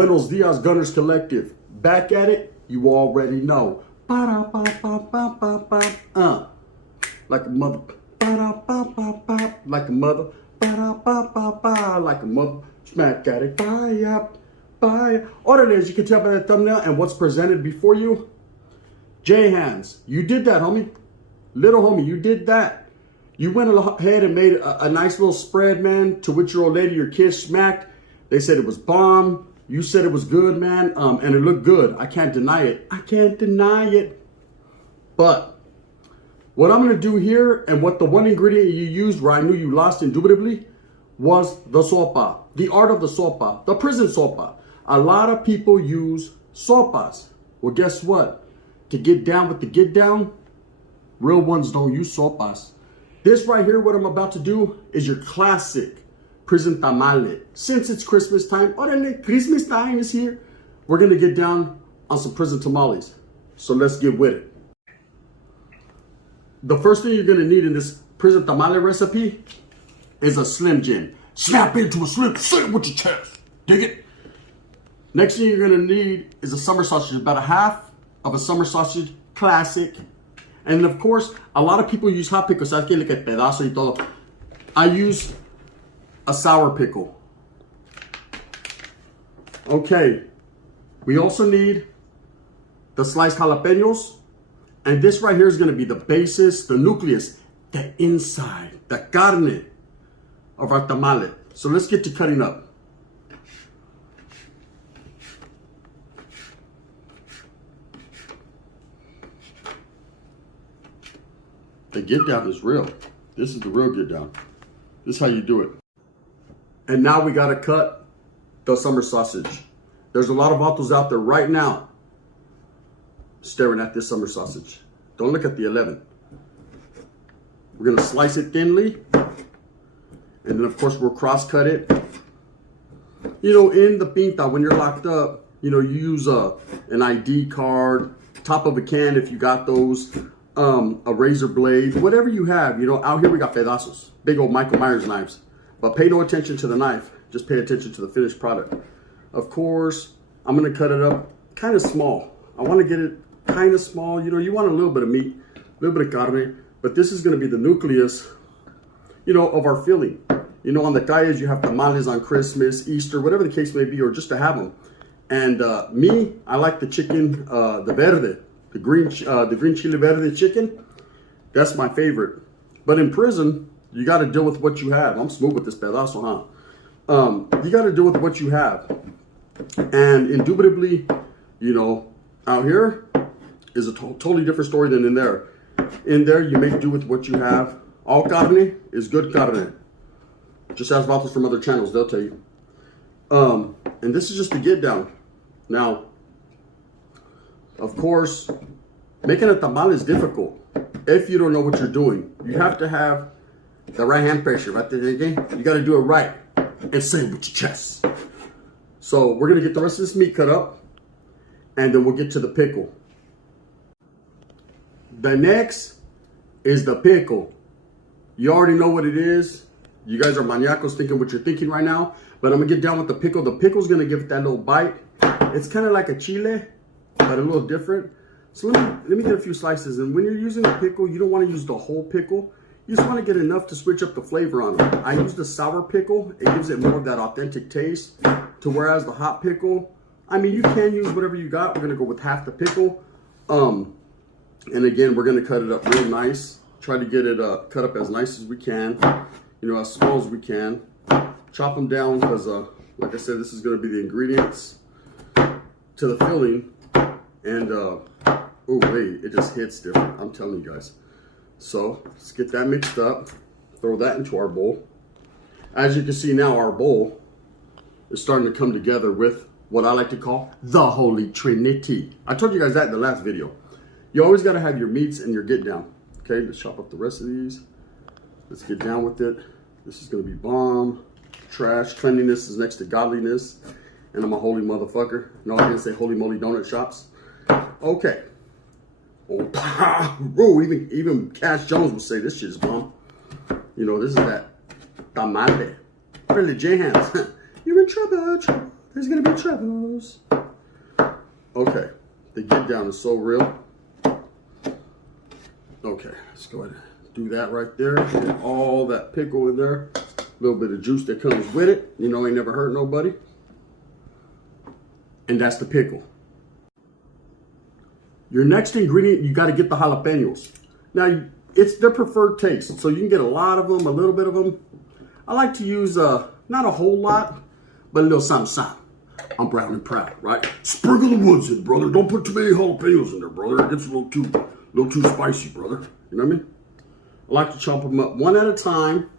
Buenos dias, Gunners Collective. Back at it, you already know. Ba-da-ba-ba-ba-ba-ba. Like a mother. Ba-da-ba-ba-ba. Like a mother. Ba-da-ba-ba-ba. Like a mother. Smack at it. Bye. Bye. Order it, as you can tell by that thumbnail and what's presented before you. J hands. You did that, homie. Little homie, you did that. You went ahead and made a nice little spread, man, to which your old lady, your kids smacked. They said it was bomb. You said it was good, man, and it looked good. I can't deny it. I can't deny it. But what I'm going to do here, and what the one ingredient you used where I knew you lost indubitably, was the sopa. The art of the sopa. The prison sopa. A lot of people use sopas. Well, guess what? To get down with the get down, real ones don't use sopas. This right here, what I'm about to do, is your classic prison tamale. Since it's Christmas time, Christmas time is here, we're gonna get down on some prison tamales. So let's get with it. The first thing you're gonna need in this prison tamale recipe is a Slim Jim. Snap into a Slim, say it with your chest. Dig it? Next thing you're gonna need is a summer sausage, about a half of a summer sausage, classic. And of course, a lot of people use hot pickles. I quiere que pedazo y todo. I use a sour pickle. Okay. We also need the sliced jalapenos. And this right here is going to be the basis, the nucleus, the inside, the carne of our tamale. So let's get to cutting up. The get down is real. This is the real get down. This is how you do it. And now we gotta cut the summer sausage. There's a lot of vatos out there right now staring at this summer sausage. Don't look at the 11. We're gonna slice it thinly. And then of course we'll cross cut it. You know, in the pinta, when you're locked up, you know, you use an ID card, top of a can if you got those. A razor blade, whatever you have. You know, out here we got pedazos, big old Michael Myers knives. But pay no attention to the knife, just pay attention to the finished product. Of course, I'm gonna cut it up kind of small. I wanna get it kind of small. You know, you want a little bit of meat, a little bit of carne, but this is gonna be the nucleus, you know, of our filling. You know, on the calles, you have tamales on Christmas, Easter, whatever the case may be, or just to have them. And me, I like the chicken, the verde. The green chili verde chicken, that's my favorite. But in prison, you got to deal with what you have. I'm smooth with this pedazo, huh? You got to deal with what you have. And indubitably, you know, out here is a totally different story than in there. In there, you make do with what you have. All carne is good carne. Just ask vatos from other channels, they'll tell you. And this is just the get down. Now, of course, making a tamal is difficult if you don't know what you're doing. You have to have the right hand pressure, right there. You got to do it right and say it with your chest. So we're going to get the rest of this meat cut up, and then we'll get to the pickle. The next is the pickle. You already know what it is. You guys are maniacos thinking what you're thinking right now, but I'm going to get down with the pickle. The pickle's going to give it that little bite. It's kind of like a chile, but a little different. So let me get a few slices. And when you're using a pickle, you don't want to use the whole pickle. You just want to get enough to switch up the flavor on them. I use the sour pickle. It gives it more of that authentic taste. To whereas the hot pickle, I mean, you can use whatever you got. We're going to go with half the pickle. And again, we're going to cut it up real nice. Try to get it cut up as nice as we can. You know, as small as we can. Chop them down because, like I said, this is going to be the ingredients to the filling. And, oh wait, it just hits different. I'm telling you guys. So let's get that mixed up. Throw that into our bowl. As you can see now, our bowl is starting to come together with what I like to call the Holy Trinity. I told you guys that in the last video. You always got to have your meats and your get down. Okay, let's chop up the rest of these. Let's get down with it. This is going to be bomb. Trash. Cleanliness is next to godliness. And I'm a holy motherfucker. No, I didn't say holy moly donut shops. Okay. Oh, even Cash Jones would say this shit is bomb. You know, this is that tamale. Really, J hands. You're in trouble. There's gonna be troubles. Okay, the get down is so real. Okay, let's go ahead and do that right there. Get all that pickle in there. A little bit of juice that comes with it. You know, ain't never hurt nobody. And that's the pickle. Your next ingredient, you got to get the jalapenos. Now, it's their preferred taste, so you can get a lot of them, a little bit of them. I like to use not a whole lot, but a little something. I'm brown and proud, right? Sprinkle the woods in, brother. Don't put too many jalapenos in there, brother. It gets a little too spicy, brother. You know what I mean? I like to chop them up one at a time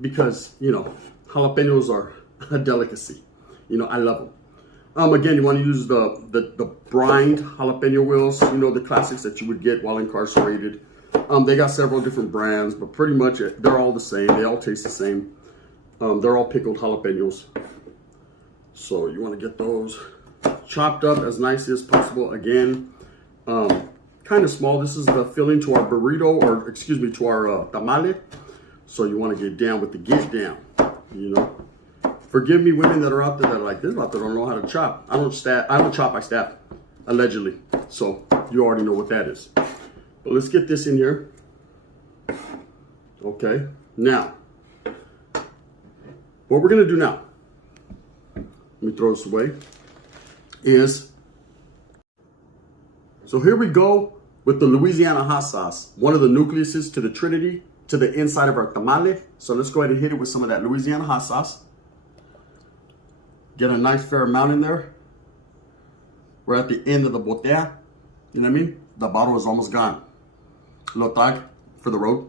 because, you know, jalapenos are a delicacy. You know, I love them. Again, you want to use the brined jalapeno wheels, you know, the classics that you would get while incarcerated. They got several different brands, but pretty much they're all the same. They all taste the same. They're all pickled jalapenos. So you want to get those chopped up as nicely as possible. Again, kind of small. This is the filling to our burrito, or excuse me, to our tamale. So you want to get down with the get down, you know. Forgive me, women that are out there that are like this, out there don't know how to chop. I don't chop, I stab, allegedly. So you already know what that is. But let's get this in here. Okay, now, what we're gonna do now, let me throw this away, is, so here we go with the Louisiana hot sauce, one of the nucleuses to the Trinity, to the inside of our tamale. So let's go ahead and hit it with some of that Louisiana hot sauce. Get a nice fair amount in there. We're at the end of the botella. You know what I mean? The bottle is almost gone. Little tag for the road.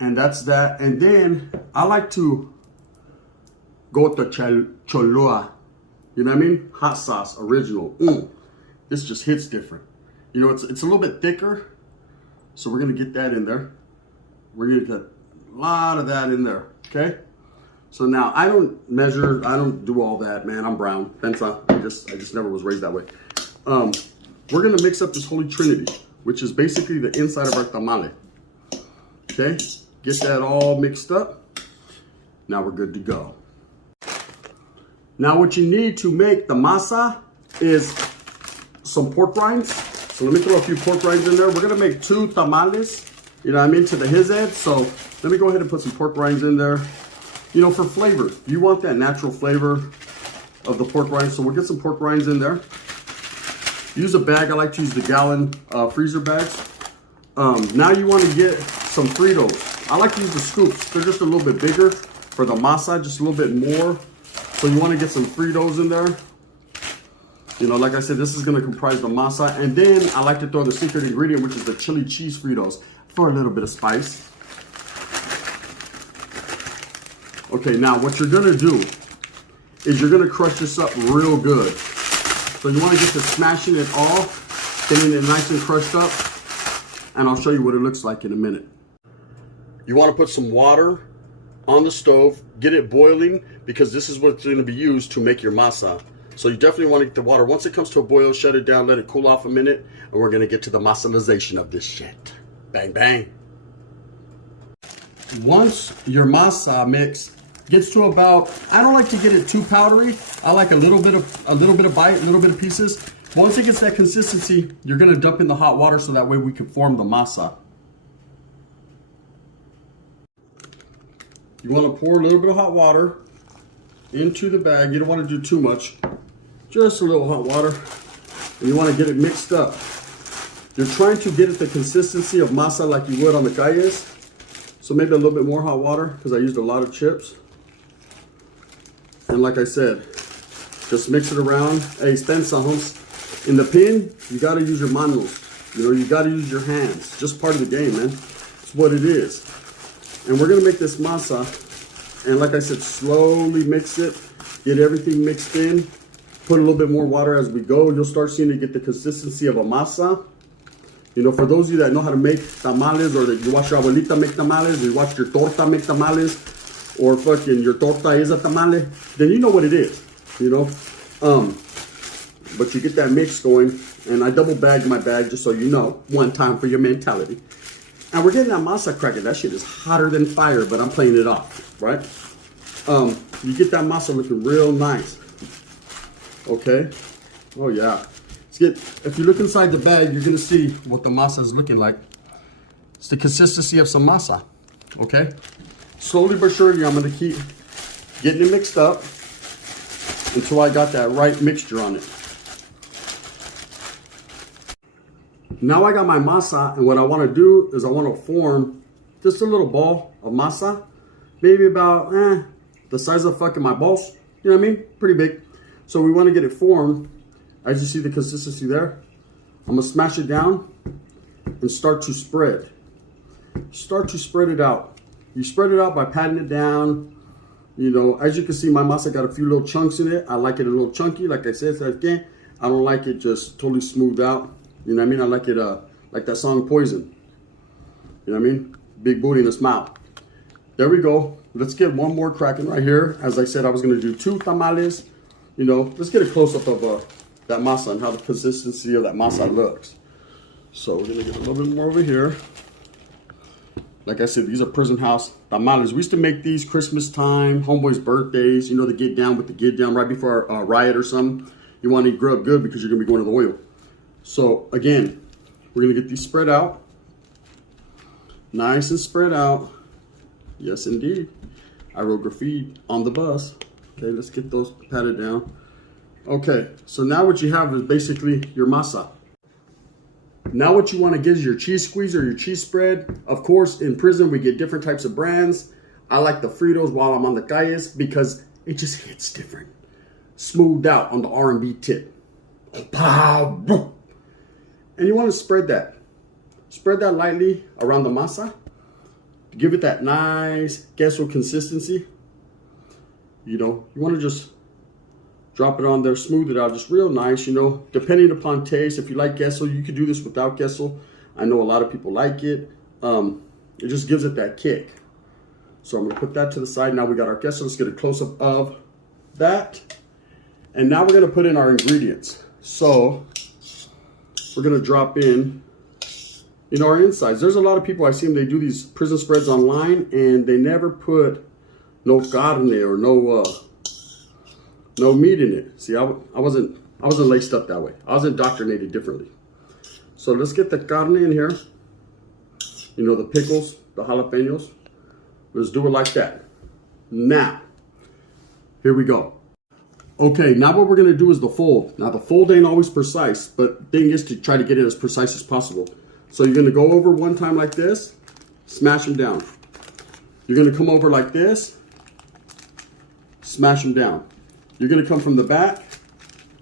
And that's that. And then I like to go with the Cholula. You know what I mean? Hot sauce, original. This just hits different. You know, it's a little bit thicker. So we're going to get that in there. We're going to get a lot of that in there. Okay? So now I don't measure, I don't do all that, man. I'm brown. Pensa. I just never was raised that way. We're gonna mix up this Holy Trinity, which is basically the inside of our tamale. Okay, get that all mixed up. Now we're good to go. Now what you need to make the masa is some pork rinds. So let me throw a few pork rinds in there. We're gonna make 2 tamales, you know what I mean, to the his head. So let me go ahead and put some pork rinds in there. You know, for flavor, you want that natural flavor of the pork rinds. So we'll get some pork rinds in there. Use a bag. I like to use the gallon freezer bags. Now you want to get some Fritos. I like to use the scoops. They're just a little bit bigger for the masa, just a little bit more. So you want to get some Fritos in there. You know, like I said, this is going to comprise the masa. And then I like to throw the secret ingredient, which is the chili cheese Fritos, for a little bit of spice. Okay, now what you're gonna do is you're gonna crush this up real good. So you wanna get to smashing it all, getting it nice and crushed up, and I'll show you what it looks like in a minute. You wanna put some water on the stove, get it boiling, because this is what's gonna be used to make your masa. So you definitely wanna get the water. Once it comes to a boil, shut it down, let it cool off a minute, and we're gonna get to the masalization of this shit. Bang, bang. Once your masa mix gets to about, I don't like to get it too powdery. I like a little bit of bite, a little bit of pieces. Once it gets that consistency, you're gonna dump in the hot water so that way we can form the masa. You wanna pour a little bit of hot water into the bag. You don't wanna do too much. Just a little hot water. And you wanna get it mixed up. You're trying to get it the consistency of masa like you would on the calles. So maybe a little bit more hot water because I used a lot of chips. And like I said, just mix it around. Hey, spend some. In the pin, you gotta use your manos. You know, you gotta use your hands. Just part of the game, man. It's what it is. And we're gonna make this masa. And like I said, slowly mix it. Get everything mixed in. Put a little bit more water as we go. You'll start seeing it get the consistency of a masa. You know, for those of you that know how to make tamales, or that you watch your abuelita make tamales, or you watch your torta make tamales, or fucking your torta is a tamale, then you know what it is, you know? But you get that mix going, and I double bagged my bag just so you know, one time for your mentality. And we're getting that masa cracking. That shit is hotter than fire, but I'm playing it off, right? You get that masa looking real nice. Okay. Oh yeah. If you look inside the bag, you're gonna see what the masa is looking like. It's the consistency of some masa. Okay. Slowly but surely, I'm gonna keep getting it mixed up until I got that right mixture on it. Now I got my masa, and what I want to do is I want to form just a little ball of masa, maybe about the size of fucking my balls. You know what I mean? Pretty big. So we want to get it formed. As you see the consistency there, I'm gonna smash it down and start to spread. Start to spread it out. You spread it out by patting it down. You know, as you can see, my masa got a few little chunks in it. I like it a little chunky, like I said. I don't like it just totally smoothed out. You know what I mean? I like it like that song Poison. You know what I mean? Big booty and a smile. There we go. Let's get one more cracking right here. As I said, I was gonna do 2 tamales. You know, let's get a close-up of that masa and how the consistency of that masa looks. So we're gonna get a little bit more over here. Like I said, these are prison house tamales. We used to make these Christmas time, homeboys' birthdays, you know, the get down with the get down right before a riot or something. You want to eat grub good because you're gonna be going to the oil. So again, we're gonna get these spread out. Nice and spread out. Yes, indeed. I wrote graffiti on the bus. Okay, let's get those patted down. Okay, so now what you have is basically your masa. Now what you want to get is your cheese squeeze or your cheese spread. Of course, in prison, we get different types of brands. I like the Fritos while I'm on the calles because it just hits different. Smoothed out on the R&B tip. And you want to spread that. Spread that lightly around the masa to give it that nice queso consistency. You know, you want to just drop it on there, smooth it out, just real nice, you know, depending upon taste. If you like queso, you could do this without queso. I know a lot of people like it. It just gives it that kick. So I'm gonna put that to the side. Now we got our queso. Let's get a close-up of that. And now we're gonna put in our ingredients. So we're gonna drop in, you know, our insides. There's a lot of people, I see them, they do these prison spreads online and they never put no carne or no meat in it. See, I wasn't laced up that way. I was indoctrinated differently. So let's get the carne in here. You know, the pickles, the jalapenos. Let's do it like that. Now, here we go. Okay, now what we're gonna do is the fold. Now the fold ain't always precise, but the thing is to try to get it as precise as possible. So you're gonna go over one time like this, smash them down. You're gonna come over like this, smash them down. You're gonna come from the back,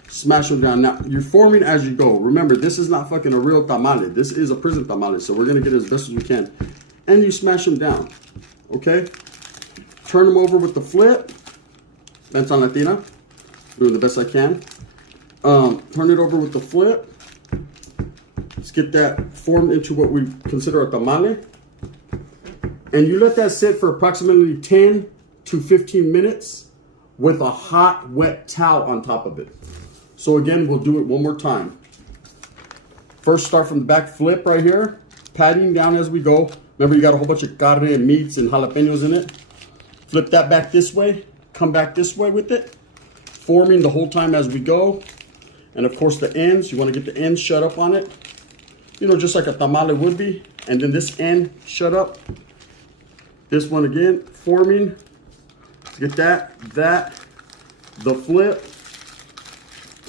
smash them down. Now, you're forming as you go. Remember, this is not fucking a real tamale. This is a prison tamale, so we're gonna get as best as we can. And you smash them down, okay? Turn them over with the flip. That's on Latina. Doing the best I can. Turn it over with the flip. Let's get that formed into what we consider a tamale. And you let that sit for approximately 10 to 15 minutes. With a hot, wet towel on top of it. So again, we'll do it one more time. First, start from the back, flip right here, patting down as we go. Remember, you got a whole bunch of carne and meats and jalapenos in it. Flip that back this way, come back this way with it, forming the whole time as we go. And of course, the ends, you want to get the ends shut up on it. You know, just like a tamale would be. And then this end shut up. This one again, forming. Get that, the flip,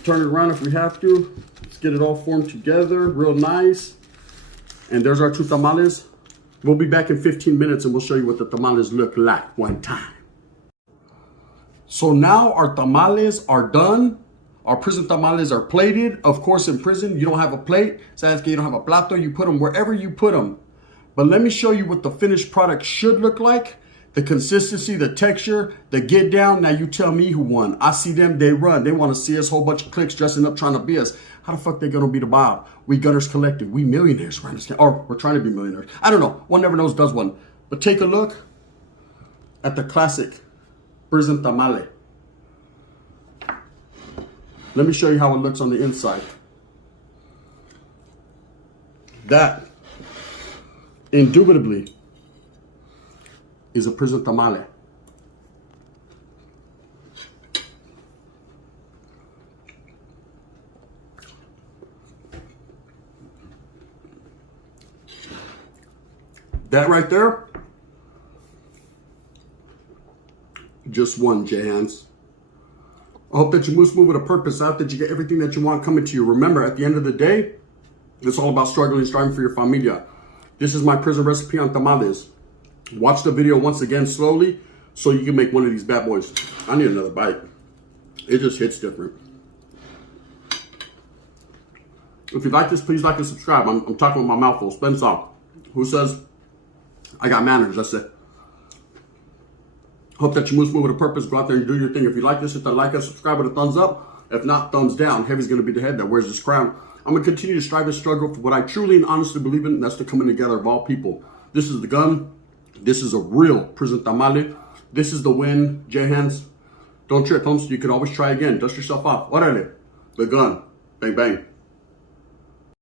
turn it around if we have to. Let's get it all formed together, real nice. And there's our 2 tamales. We'll be back in 15 minutes and we'll show you what the tamales look like one time. So now our tamales are done. Our prison tamales are plated. Of course, in prison, you don't have a plate. Sabes que you don't have a plato. You put them wherever you put them. But let me show you what the finished product should look like. The consistency, the texture, the get down. Now you tell me who won. I see them, they run. They want to see us, whole bunch of cliques dressing up trying to be us. How the fuck they gonna be the Bob? We Gunners Collective. We millionaires around this, or we're trying to be millionaires. I don't know. One never knows, does one. But take a look at the classic prison tamale. Let me show you how it looks on the inside. That, indubitably, is a prison tamale. That right there, just one, J-Hands. I hope that you move with a purpose. I hope that you get everything that you want coming to you. Remember, at the end of the day, it's all about struggling and striving for your familia. This is my prison recipe on tamales. Watch the video once again slowly so you can make one of these bad boys. I need another bite. It just hits different. If you like this, please like and subscribe. I'm talking with my mouth full. Spencer, who says I got manners? That's it. Hope that you move with a purpose. Go out there and do your thing. If you like this, hit that like and subscribe with a thumbs up. If not, thumbs down. Heavy's going to be the head that wears this crown. I'm going to continue to strive and struggle for what I truly and honestly believe in. And that's the coming together of all people. This is the gun. This is a real prison tamale. This is the win. J-Hands. Don't trip, Holmes. You can always try again. Dust yourself off. Órale. The gun. Bang, bang.